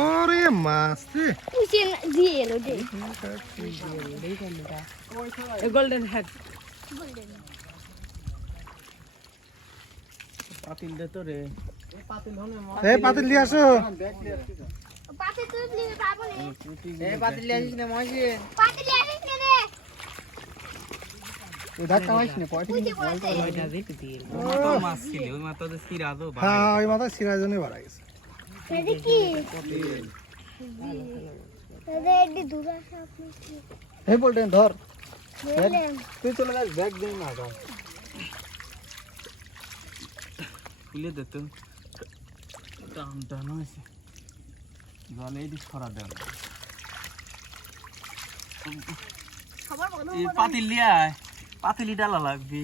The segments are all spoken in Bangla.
ওরে মাছ উচিন দিয়ে এলো যে গোল্ডেন হেড পাতিল দে তো রে এই পাতিল দিয়ে আসো। পাতে তুই নিয়ে পাবো নে। এ পাতিল আসিস না মজে পাতে নিয়ে আসিস নে রে। উধা কামাইস না উচি পড়েছে মাছ ছিল ওই মাথা তো সিরা তো হ্যাঁ ওই মাথায় সিরাজনে বাড়া গেছে। এটা কি দাদা এডি দূর আসা আপনি কি? বলতেন ধর। তুই চলে যাস ব্যাগ দিই না দাও খুলে দে তো। টান টান হয়েছে। জলে এই ছড়া দেন সবার বলো এই পাতিল লিয়া পাতিলি ডালা লাগবে।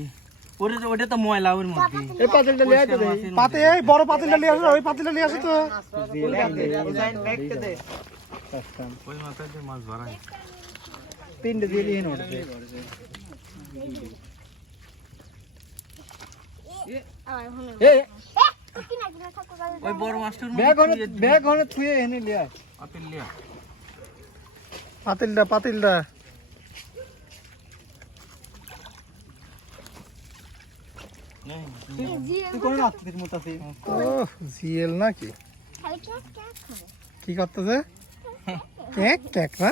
ওরে তো ওটা তো ময়লা ওর মধ্যে। এই পাতিলটা নিয়ে আসো পাতে এই বড় পাতিলটা নিয়ে আসো ওই পাতিলটা নিয়ে আসো তো। ওই মাথায় যে মাছ ধরা তিনটে দিয়ে নিয়ে নোটে আমার এ এ কি না কি না থাকো কাজে ওই বড় মাছটার ব্যাগ ব্যাগ হনে থুয়ে এনে লিয়া পাতিল লিয়া পাতিলটা পাতিলটা। জিএল নাকি কি ক্যাক করে কি করতেছে? কেক কেক না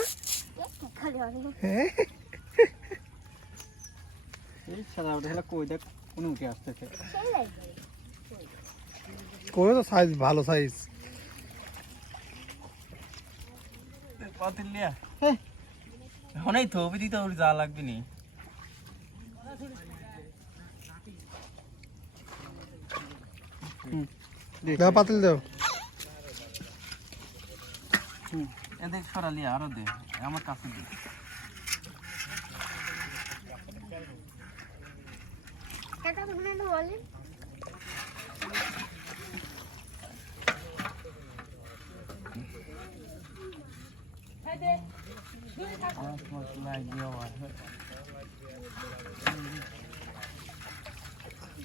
হ্যাঁ এই সাদা ওটা হলো কই দেখ কোন উঠে আসতেছে। করে তো সাইজ ভালো সাইজ হনেই তো তো যা লাগবে নি। দাও পাতিল দাও। এদের সরালি আরও দে আমার কাছে দে।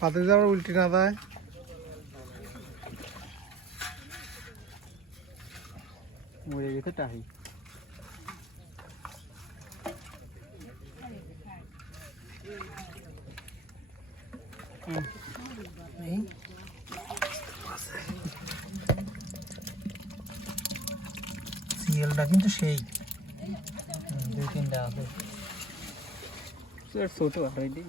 পাতিল যাওয়ার উল্টি না দেয়। মরে গেছে টাহি সিএলটা কিন্তু সেই দুই তিনটা আছে। ছোট দিই